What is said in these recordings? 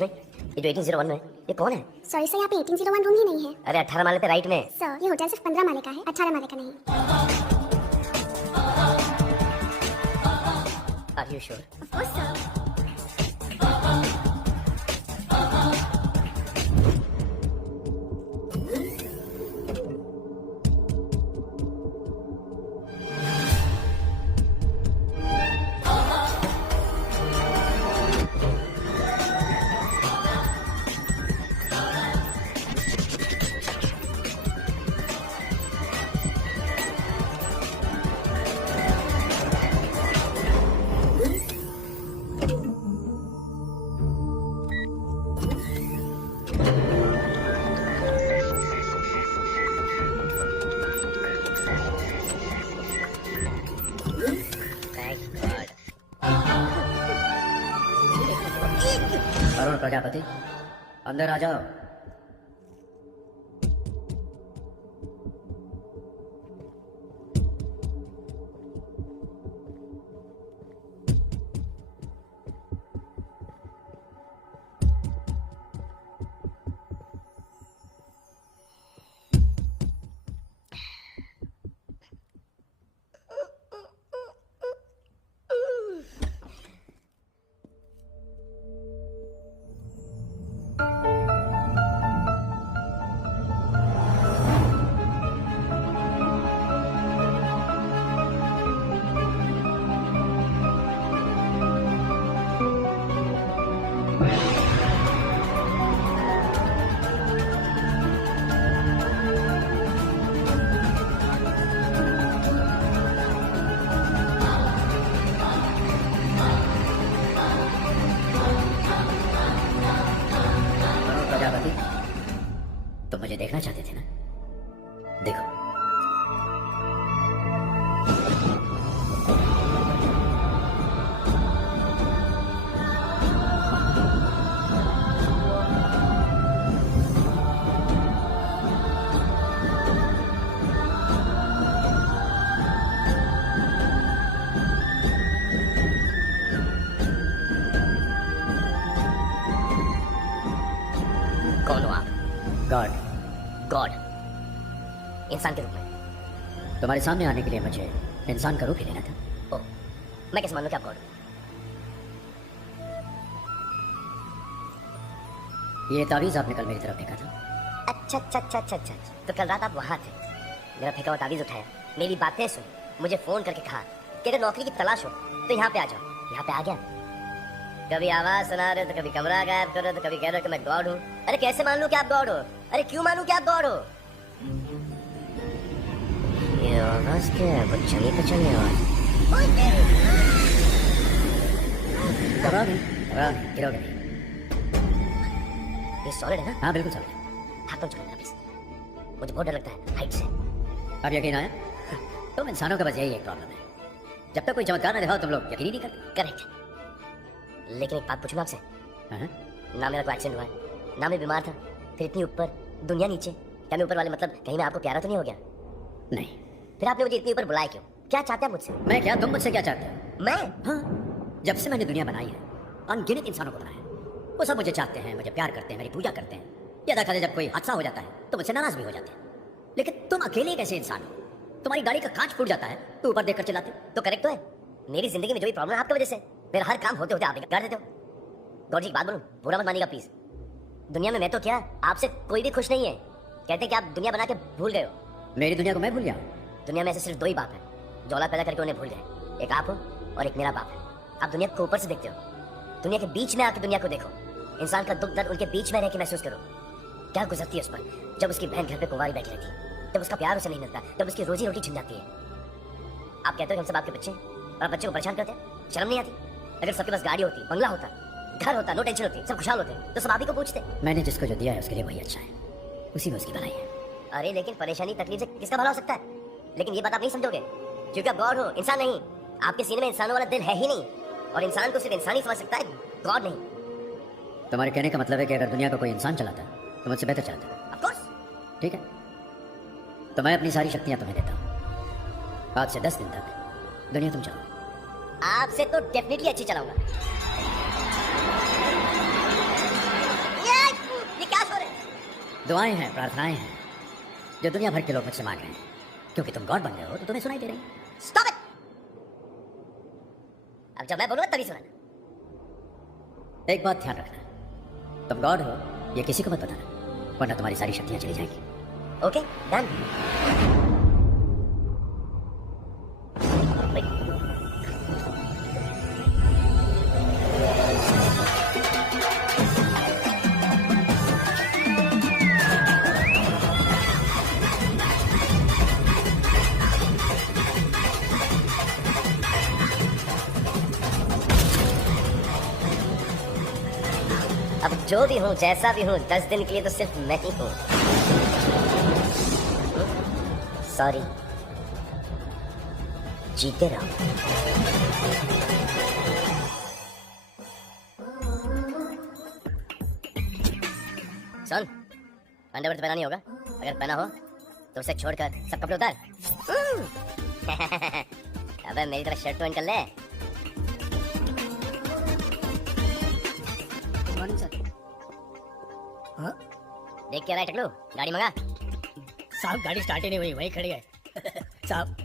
नहीं, ये जो 1801 है ये कौन है? सॉरी सर, यहाँ पे 1801 रूम ही नहीं है। अरे 18 माले पे राइट में। सर ये होटल सिर्फ 15 माले का है, 18 माले का नहीं। Are you sure? Of course sir. Arun Prajapati, अंदर आ जाओ। तो मुझे देखना चाहते थे ना, देखो। कौन हो आप? गॉड। गॉड? इंसान के रूप में? तुम्हारे सामने आने के लिए मुझे इंसान का रूप ही लेना था। ओह, मैं कैसे मान लूं कि आप गॉड हो? ये तावीज आपने कल मेरी तरफ फेंका था। अच्छा अच्छा अच्छा अच्छा अच्छा, तो कल रात आप वहां थे, मेरा फेंका हुआ तावीज उठाया, मेरी बातें सुनी, मुझे फोन करके कहा कि अगर नौकरी की तलाश हो तो यहाँ पे आ जाओ। यहाँ पे आ गया। कभी आवाज सुना रहे हो तो कभी कमरा गायब कर रहे हो तो कभी कह रहे हो कि मैं गॉड हूँ। अरे कैसे मान लूं कि आप गॉड हो? अरे क्यों मानूं कि आप गॉड हो? ये आवाज क्या है? कुछ चली तो चली आवाज। घबराओ नहीं, गिरोगे नहीं। ये सॉलिड है ना? हाँ बिल्कुल सॉलिड। हाथ कम चलाना प्लीज, मुझे बहुत डर लगता है हाइट से। अब यकीन आया? तुम इंसानों का बस यही एक प्रॉब्लम है, जब तक कोई चमत्कार ना दिखाओ तुम लोग यकीन ही नहीं करते। करेक्ट, लेकिन एक बात पूछूं आपसे? हाँ? ना मेरा कोई एक्सीडेंट हुआ है, ना मैं बीमार था, फिर इतनी ऊपर दुनिया नीचे, क्या मैं ऊपर वाले मतलब कहीं मैं आपको प्यारा तो नहीं हो गया? नहीं। फिर आपने मुझे इतनी ऊपर बुलाया क्यों? क्या चाहते हैं मुझसे? मैं क्या, तुम मुझसे क्या चाहते हो? मैं? हाँ, जब से मैंने दुनिया बनाई है अनगिनत इंसानों को बनाया, वो सब मुझे चाहते हैं, मुझे प्यार करते हैं, मेरी पूजा करते हैं। ये देखा जब कोई हादसा हो जाता है तो मुझसे नाराज भी हो जाते हैं। लेकिन तुम अकेले एक ऐसे इंसान हो, तुम्हारी गाड़ी का कांच फूट जाता है तो ऊपर देखकर चिल्लाते हो। तो करेक्ट तो है, मेरी जिंदगी में जो भी प्रॉब्लम है आपकी वजह से, मेरा हर काम होते होते आप कर देते हो। गॉड जी एक बात बोलूं, बुरा मत मानिएगा प्लीज, दुनिया में मैं तो क्या आपसे कोई भी खुश नहीं है। कहते हैं कि आप दुनिया बना के भूल गए हो। मेरी दुनिया को मैं भूल गया? दुनिया में ऐसे सिर्फ दो ही बाप है जो औलाद पैदा करके उन्हें भूल गए, एक आप हो और एक मेरा बाप है। आप दुनिया को ऊपर से देखते हो, दुनिया के बीच में आके दुनिया को देखो, इंसान का दुख दर्द उनके बीच में रह के महसूस करो। क्या गुजरती है उस पर जब उसकी बहन घर पे कुंवारी बैठी रहती है, जब उसका प्यार उसे नहीं मिलता, जब उसकी रोजी रोटी छिन जाती है। आप कहते हो कि हम सब आपके बच्चे हैं और आप बच्चे को परेशान करते हैं, शर्म नहीं आती? अगर सबके पास गाड़ी होती, बंगला होता, घर होता, नो टेंशन होती, सब खुशहाल होते, तो सब आप ही को पूछते। मैंने जिसको जो दिया है उसके लिए वही अच्छा है, उसी में उसकी भलाई है। अरे लेकिन परेशानी तकलीफ से किसका भला हो सकता है? लेकिन ये बात आप नहीं समझोगे क्योंकि आप गॉड हो, इंसान नहीं। आपके सीने में इंसानों वाला दिल है ही नहीं, और इंसान को सिर्फ इंसान ही समझ सकता है, गॉड नहीं। तुम्हारे कहने का मतलब है कि अगर दुनिया को कोई इंसान चलाता तो मुझसे बेहतर चलाता? Of course. ठीक है, तो मैं अपनी सारी शक्तियां तुम्हें देता हूँ। आज से 10 दिन तक दुनिया तुम चलाओ। आपसे तो डेफिनेटली अच्छी चलाऊंगा। दुआएं हैं, प्रार्थनाएं हैं जो दुनिया भर के लोग मुझसे मांग रहे हैं। क्योंकि तुम गॉड बन गए हो तो तुम्हें सुनाई दे रही है। Stop it. अब जब मैं बोलूंगा तभी सुनाना। एक बात ध्यान रखना, तुम गॉड हो ये किसी को मत बताना, वरना तुम्हारी सारी शक्तियां चली जाएंगी। Okay done. अब जो भी हूँ, जैसा भी हूँ, 10 दिन के लिए तो सिर्फ मैं ही हूँ। सॉरी, जीते रहो। सुन, अंडरवेयर तो पहना नहीं होगा? अगर पहना हो तो उसे छोड़कर सब कपड़े उतार। अबे मेरी तरह शर्ट पहन कर ले। Morning sir. हाँ देख के रहा है टकलू, गाड़ी मंगा। साहब गाड़ी स्टार्ट ही नहीं हुई, वहीं खड़ी है। साहब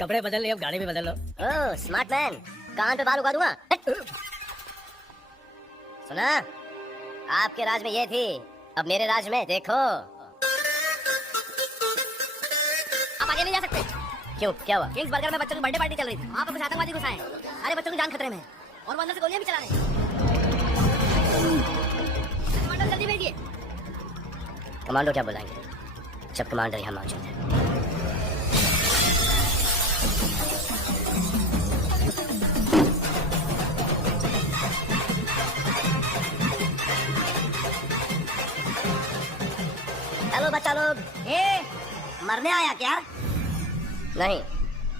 कपड़े बदल लिए, अब गाड़ी भी बदल लो। ओह स्मार्ट मैन, कान पे बाल उगा दूंगा। सुना, आपके राज में ये थी, अब मेरे राज में देखो। आप आगे नहीं जा सकते। क्यों, क्या हुआ? किंग्स बर्गर में बच्चों की बर्थडे पार्टी चल रही थी, वहाँ पर कुछ आतंकवादी घुस आए। अरे बच्चों की जान खतरे में है और वो अंदर से गोलियां भी चला रहे हैं। कमांडो जल्दी भेजिए। कमांडो क्या बुलाएंगे जब कमांडर यहाँ मौजूद है। हेलो बच्चा लोग। मरने आया क्या? नहीं,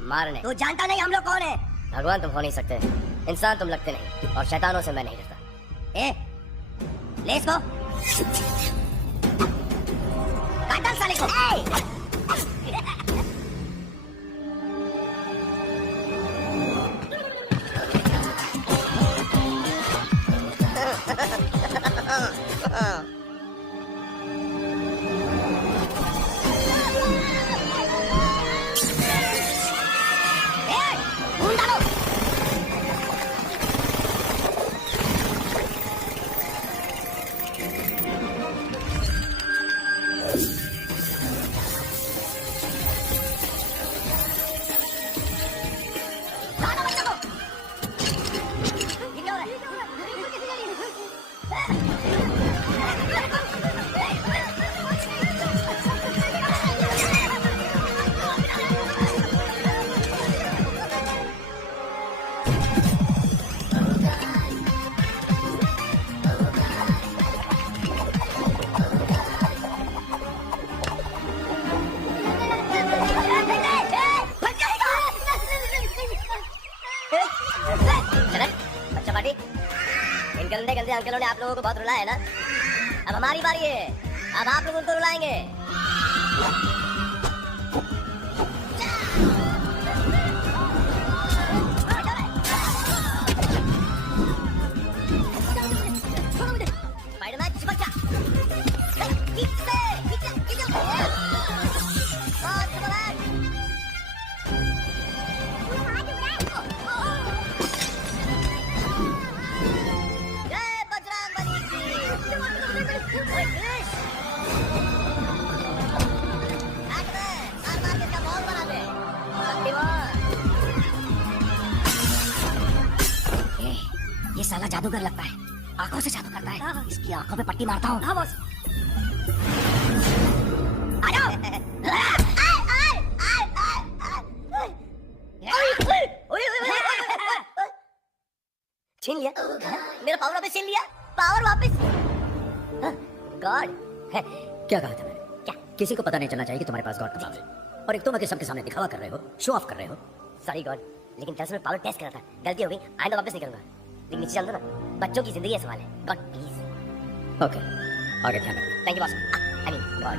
मारने। तू जानता नहीं हम लोग कौन है? भगवान तुम हो नहीं सकते, इंसान तुम लगते नहीं, और शैतानों से मैं नहीं डरता। ले इसको, काट डाल साले को। बच्चा पार्टी, इन गंदे गंदे अंकलों ने आप लोगों को बहुत रुलाया है ना। अब हमारी बारी है, अब आप लोग उनको रुलाएंगे। स्पाइडरमैन चिपक जा। खींच से, खींच। जय बजरंगबली की। ये साला जादूगर लगता है, आंखों से जादू करता है। इसकी आंखों पे पट्टी मारता हूँ। हाँ बॉस। आ जाओ। छीन लिया मेरा पावर वापस, छीन लिया पावर वापस। गॉड। क्या कहा था मैंने? क्या? किसी को पता नहीं चलना चाहिए कि तुम्हारे पास गॉड का पावर है, और एक तुम आके सबके सामने दिखावा कर रहे हो, शो ऑफ कर रहे हो। सॉरी गॉड, लेकिन दरअसल मैं पावर टेस्ट कर रहा था, गलती हो गई। आइंदा वापस नहीं करूंगा। लेकिन नीचे जान दो ना, बच्चों की जिंदगी का सवाल है। God please. ओके, आगे ध्यान रखना। Thank you boss. I mean God.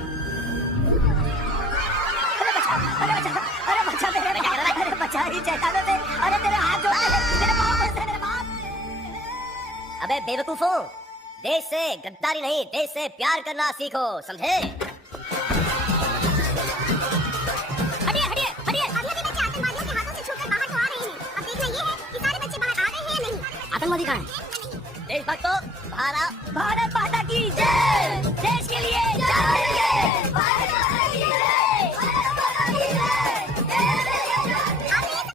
अरे बचा ही शैतानों से। अरे तेरे हाथ जोड़ते हैं, तेरे पाँव पड़ते हैं, मेरे बाप। अबे बेवकूफो, देश से गद्दारी नहीं, देश से प्यार करना सीखो, समझे? हटिए हटिए हटिए। अभी अभी बच्चे आतंकवादियों के हाथों से छूटकर बाहर तो आ रहे हैं। अब देखना ये है कि सारे बच्चे बाहर आ गए हैं या नहीं। आतंकवादी कहाँ है? देशभक्तों, भारत माता की जय! देश के लिए जय!